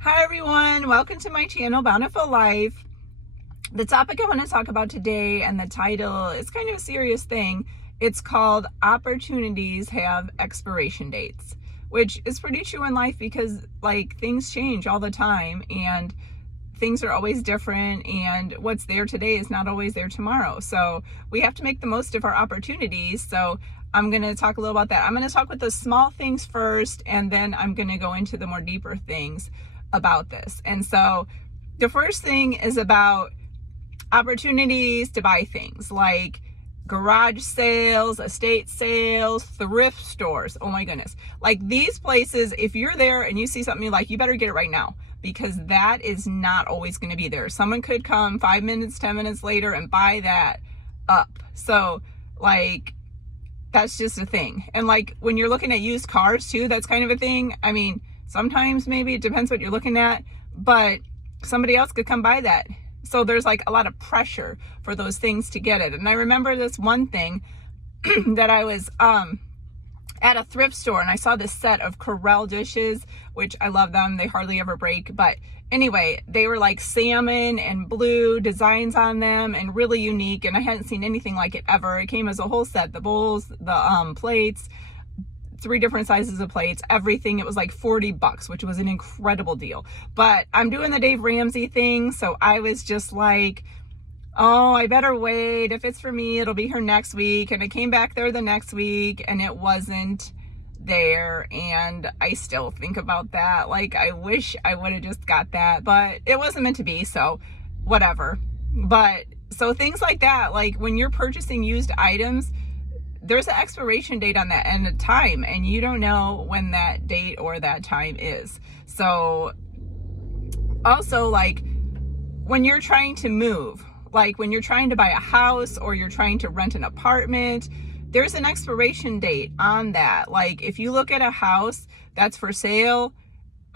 Hi everyone, welcome to my channel, Bountiful Life. The topic I want to talk about today and the title is kind of a serious thing. It's called Opportunities Have Expiration Dates, which is pretty true in life because things change all the time and things are always different, and what's there today is not always there tomorrow. So we have to make the most of our opportunities. So I'm going to talk a little about that. I'm going to talk with the small things first, and then I'm going to go into the more deeper things about this. And so the first thing is about opportunities to buy things like garage sales, estate sales, thrift stores. Oh my goodness. Like these places, if you're there and you see something you like, you better get it right now, because that is not always going to be there. Someone could come 5 minutes, 10 minutes later and buy that up. So that's just a thing. And when you're looking at used cars too, that's kind of a thing. I mean, sometimes maybe it depends what you're looking at, but somebody else could come buy that. So there's a lot of pressure for those things to get it. And I remember this one thing that I was at a thrift store and I saw this set of Corelle dishes, which I love them. They hardly ever break. But anyway, they were salmon and blue designs on them and really unique. And I hadn't seen anything like it ever. It came as a whole set, the bowls, the plates, 3 different sizes of plates, everything. It was $40, which was an incredible deal. But I'm doing the Dave Ramsey thing. So I was just oh, I better wait. If it's for me, it'll be here next week. And it came back there the next week and it wasn't there. And I still think about that. I wish I would have just got that, but it wasn't meant to be. So whatever. But so things like that, when you're purchasing used items, there's an expiration date on that and a time, and you don't know when that date or that time is. So also when you're trying to move, when you're trying to buy a house or you're trying to rent an apartment, there's an expiration date on that. If you look at a house that's for sale,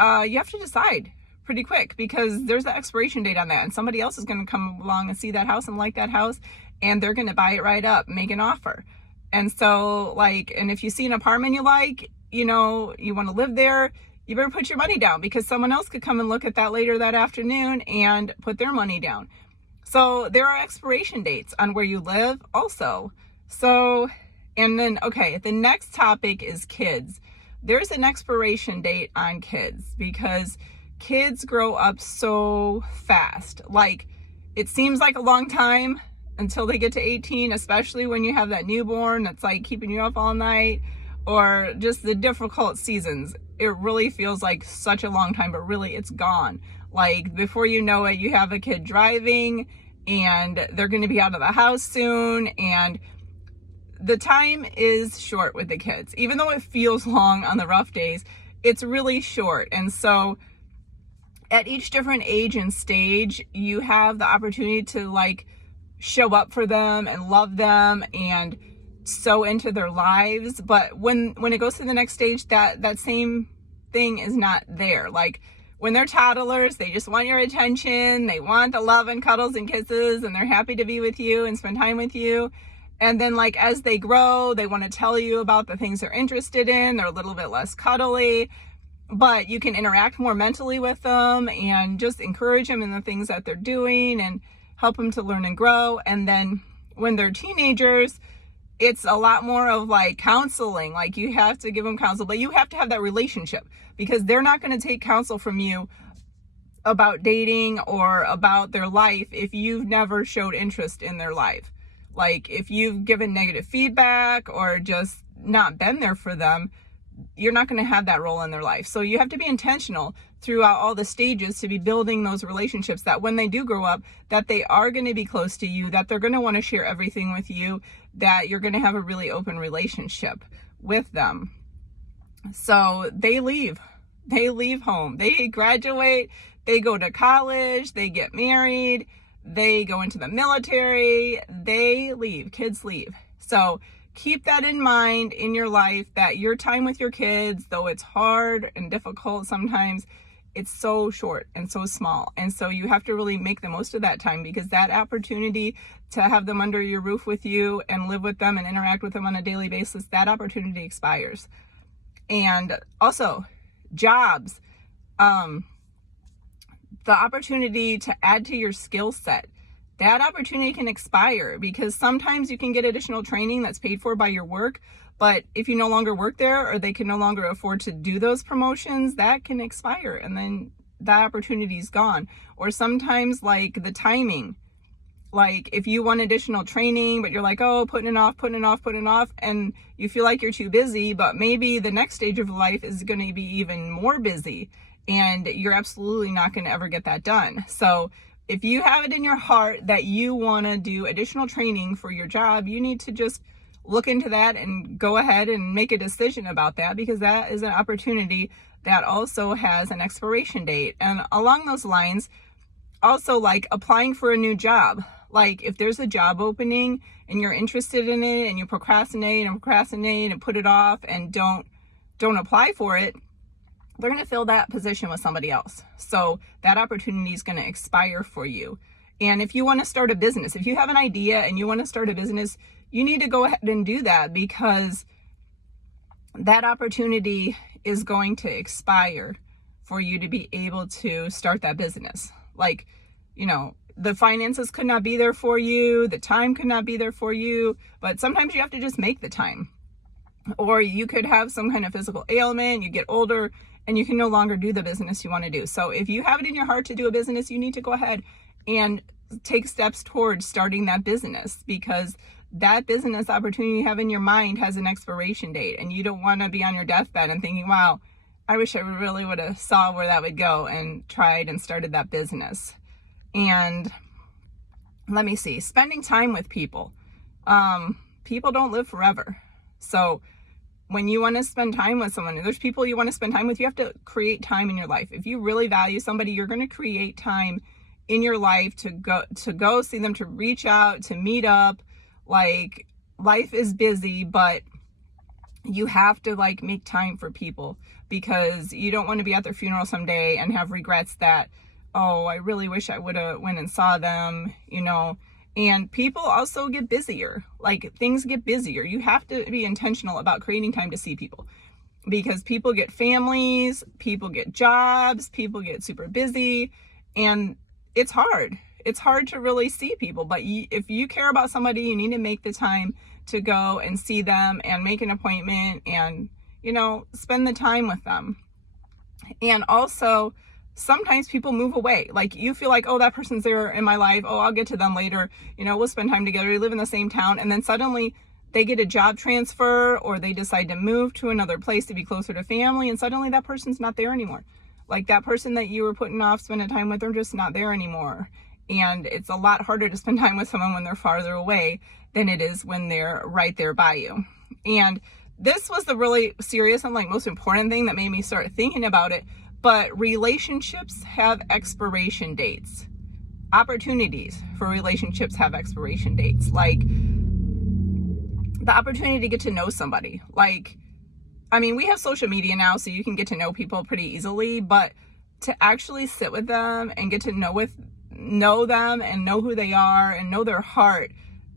you have to decide pretty quick, because there's an expiration date on that, and somebody else is going to come along and see that house and like that house, and they're going to buy it right up, make an offer. And so and if you see an apartment you like, you want to live there, you better put your money down, because someone else could come and look at that later that afternoon and put their money down. So there are expiration dates on where you live also. So, and then, okay, the next topic is kids. There's an expiration date on kids because kids grow up so fast. It seems like a long time until they get to 18, especially when you have that newborn that's keeping you up all night, or just the difficult seasons. It really feels like such a long time, but really it's gone. Before you know it, you have a kid driving and they're going to be out of the house soon, and the time is short with the kids. Even though it feels long on the rough days, it's really short. And so at each different age and stage, you have the opportunity to show up for them and love them and so into their lives. But when it goes to the next stage, that same thing is not there. When they're toddlers, they just want your attention. They want the love and cuddles and kisses, and they're happy to be with you and spend time with you. And then as they grow, they want to tell you about the things they're interested in. They're a little bit less cuddly, but you can interact more mentally with them and just encourage them in the things that they're doing and help them to learn and grow. And then when they're teenagers, it's a lot more of counseling. You have to give them counsel, but you have to have that relationship, because they're not going to take counsel from you about dating or about their life if you've never showed interest in their life. If you've given negative feedback or just not been there for them, you're not going to have that role in their life. So you have to be intentional throughout all the stages to be building those relationships, that when they do grow up, that they are going to be close to you, that they're going to want to share everything with you, that you're going to have a really open relationship with them. So they leave home, they graduate, they go to college, they get married, they go into the military, they leave, kids leave. So keep that in mind in your life, that your time with your kids, though it's hard and difficult sometimes, it's so short and so small. And so you have to really make the most of that time, because that opportunity to have them under your roof with you and live with them and interact with them on a daily basis, that opportunity expires. And also jobs. the opportunity to add to your skill set, that opportunity can expire, because sometimes you can get additional training that's paid for by your work, but if you no longer work there, or they can no longer afford to do those promotions, that can expire, and then that opportunity is gone. Or sometimes, like, the timing, like if you want additional training, but you're like, oh, putting it off, and you feel like you're too busy, but maybe the next stage of life is going to be even more busy, and you're absolutely not going to ever get that done. So if you have it in your heart that you want to do additional training for your job, you need to just look into that and go ahead and make a decision about that, because that is an opportunity that also has an expiration date. And along those lines, also, like applying for a new job. Like if there's a job opening and you're interested in it, and you procrastinate and put it off and don't apply for it, they're going to fill that position with somebody else. So that opportunity is going to expire for you. And if you want to start a business, if you have an idea and you want to start a business, you need to go ahead and do that, because that opportunity is going to expire for you to be able to start that business. Like, you know, the finances could not be there for you, the time could not be there for you, but sometimes you have to just make the time. Or you could have some kind of physical ailment, you get older, and you can no longer do the business you want to do. So if you have it in your heart to do a business, you need to go ahead and take steps towards starting that business, because that business opportunity you have in your mind has an expiration date, and you don't want to be on your deathbed and thinking, wow, I wish I really would have saw where that would go and tried and started that business. And let me see, spending time with people. People don't live forever. So when you want to spend time with someone, there's people you want to spend time with, you have to create time in your life. If you really value somebody, you're going to create time in your life to go see them, to reach out, to meet up. Like, life is busy, but you have to like make time for people, because you don't want to be at their funeral someday and have regrets that, oh, I really wish I would have went and saw them, you know. And people also get busier. Like, things get busier. You have to be intentional about creating time to see people, because people get families, people get jobs, people get super busy, and it's hard. It's hard to really see people, but if you care about somebody, you need to make the time to go and see them and make an appointment and, you know, spend the time with them. And also, sometimes people move away. Like, you feel like, oh, that person's there in my life, oh, I'll get to them later, you know, we'll spend time together, we live in the same town, and then suddenly they get a job transfer, or they decide to move to another place to be closer to family, and suddenly that person's not there anymore. Like, that person that you were putting off spending time with, they're just not there anymore. And it's a lot harder to spend time with someone when they're farther away than it is when they're right there by you. And this was the really serious and like most important thing that made me start thinking about it. But relationships have expiration dates. Opportunities for relationships have expiration dates. Like, the opportunity to get to know somebody. Like, I mean, we have social media now, so you can get to know people pretty easily, but to actually sit with them and get to know them and know who they are and know their heart,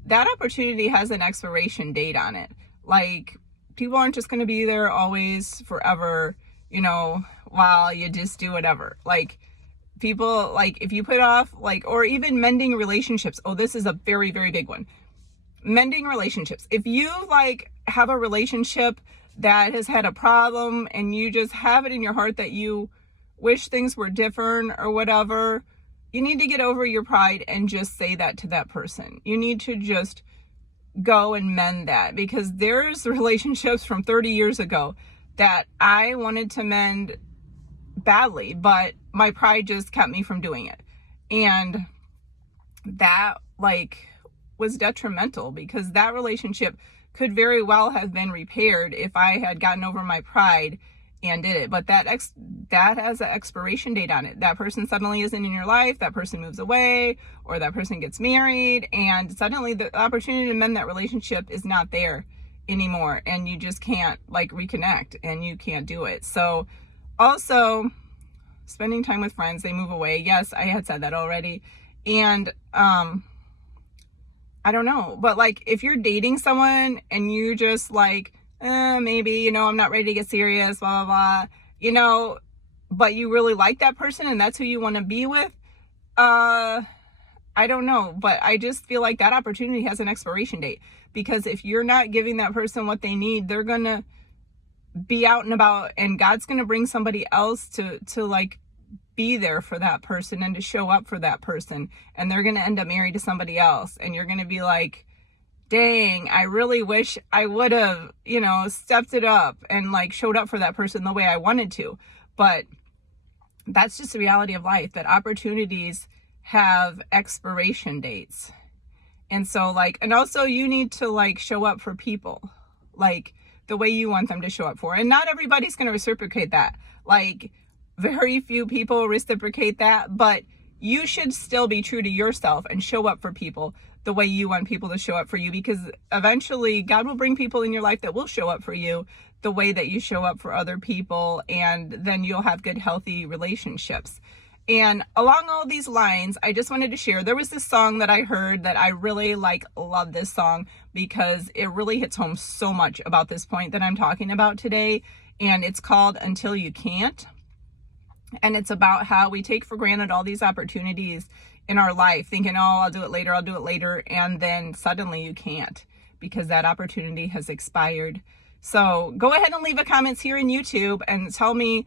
that opportunity has an expiration date on it. Like, people aren't just going to be there always forever, you know, while you just do whatever. Like, people, like, if you put off, like, or even mending relationships. Oh, this is a very, very big one. Mending relationships. If you like have a relationship that has had a problem and you just have it in your heart that you wish things were different or whatever, you need to get over your pride and just say that to that person. You need to just go and mend that, because there's relationships from 30 years ago that I wanted to mend badly, but my pride just kept me from doing it. And that like was detrimental, because that relationship could very well have been repaired if I had gotten over my pride and did it. But that has an expiration date on it. That person suddenly isn't in your life, that person moves away, or that person gets married, and suddenly the opportunity to mend that relationship is not there anymore, and you just can't like reconnect, and you can't do it. So also, spending time with friends, they move away. Yes, I had said that already. And I don't know, but like, if you're dating someone and you just like, maybe, you know, I'm not ready to get serious, blah, blah, blah, you know, but you really like that person and that's who you want to be with, I don't know, but I just feel like that opportunity has an expiration date, because if you're not giving that person what they need, they're going to be out and about, and God's going to bring somebody else to like be there for that person and to show up for that person, and they're going to end up married to somebody else, and you're going to be like, dang, I really wish I would have, stepped it up and like showed up for that person the way I wanted to. But that's just the reality of life, that opportunities have expiration dates. And so and also you need to like show up for people like the way you want them to show up for. And not everybody's going to reciprocate that. Like very few people reciprocate that, but you should still be true to yourself and show up for people the way you want people to show up for you, because eventually God will bring people in your life that will show up for you the way that you show up for other people, and then you'll have good, healthy relationships. And along all these lines, I just wanted to share, there was this song that I heard that I really love this song, because it really hits home so much about this point that I'm talking about today. And it's called Until You Can't. And it's about how we take for granted all these opportunities in our life, thinking, oh, I'll do it later. And then suddenly you can't, because that opportunity has expired. So go ahead and leave a comment here in YouTube and tell me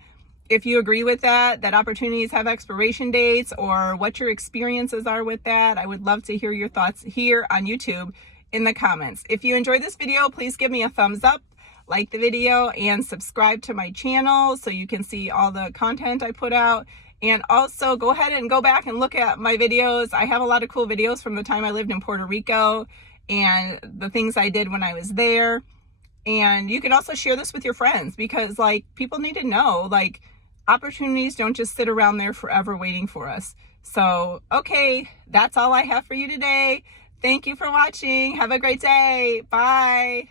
if you agree with that opportunities have expiration dates, or what your experiences are with that. I would love to hear your thoughts here on YouTube in the comments. If you enjoyed this video, please give me a thumbs up, like the video, and subscribe to my channel so you can see all the content I put out. And also go ahead and go back and look at my videos. I have a lot of cool videos from the time I lived in Puerto Rico and the things I did when I was there. And you can also share this with your friends, because people need to know, opportunities don't just sit around there forever waiting for us. So, okay, that's all I have for you today. Thank you for watching. Have a great day. Bye.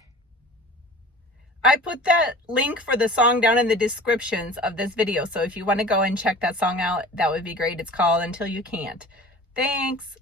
I put that link for the song down in the descriptions of this video. So if you want to go and check that song out, that would be great. It's called Until You Can't. Thanks.